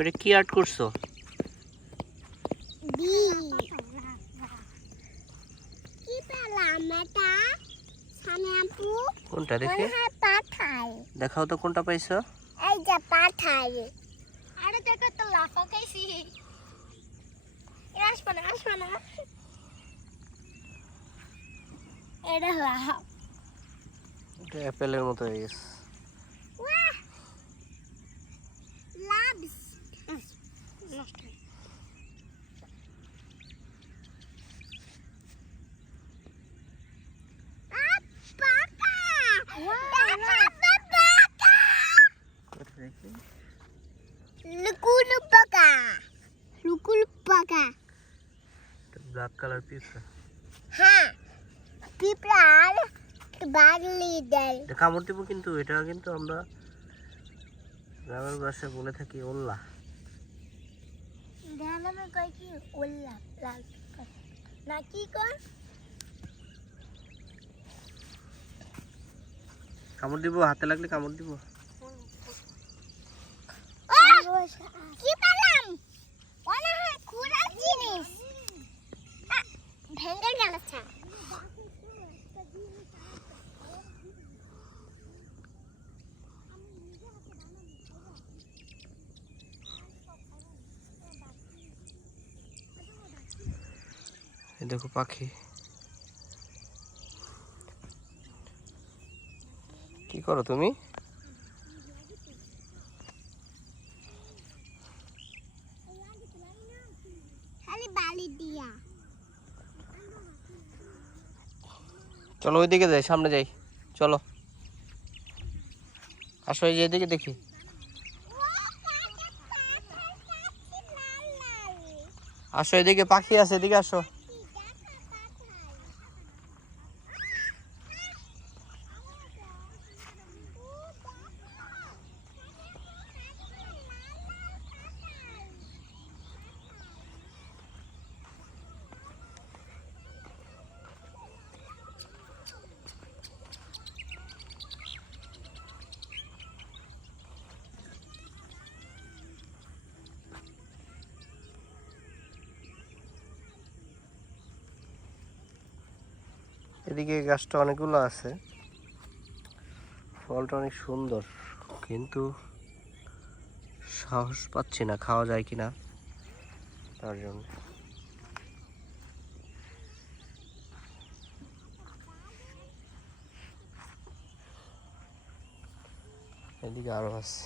এটা কি আর্ট করছো? বি কি পেলাম এটা সামনে আপু কোনটা দেখি? পাঠাই দেখাও তো কোনটা পাইছো। এই যে পাঠাই। আরে দেখো তো লাফা খাইছি। আসবে না এটা লাফ। এটা অ্যাপেলের মতো হয়ে গেছে। ওয়াহ লাভস নষ্ট। ব্ল্যাক কালার পিঁপড়া। হ্যাঁ পিঁপড়ার বাগলি দেয়। এটা কামড় দিব কিন্তু এটা কিন্তু আমরা গ্রামের ভাষায় বলে থাকি ওল্লা। গ্রামে কয় কি ওল্লা লাল না কি কর কামড় দিব, হাতে লাগলে কামড় দিব। কি পেলাম মনে হয় খুঁড়ার জিনিস ভেঙে গেছে। এই দেখো পাখি। কি করো তুমি? খালি বালি দিয়া। চলো ওইদিকে যাই, সামনে যাই, চলো আসো, এই যে এদিকে দেখি। আসো এদিকে পাখি আছে, এদিকে আসো। এদিকে গাছটা অনেকগুলো আছে, ফলটা অনেক সুন্দর, কিন্তু সাহস পাচ্ছি না খাওয়া যায় কিনা, তার জন্য। এদিকে আরো আছে।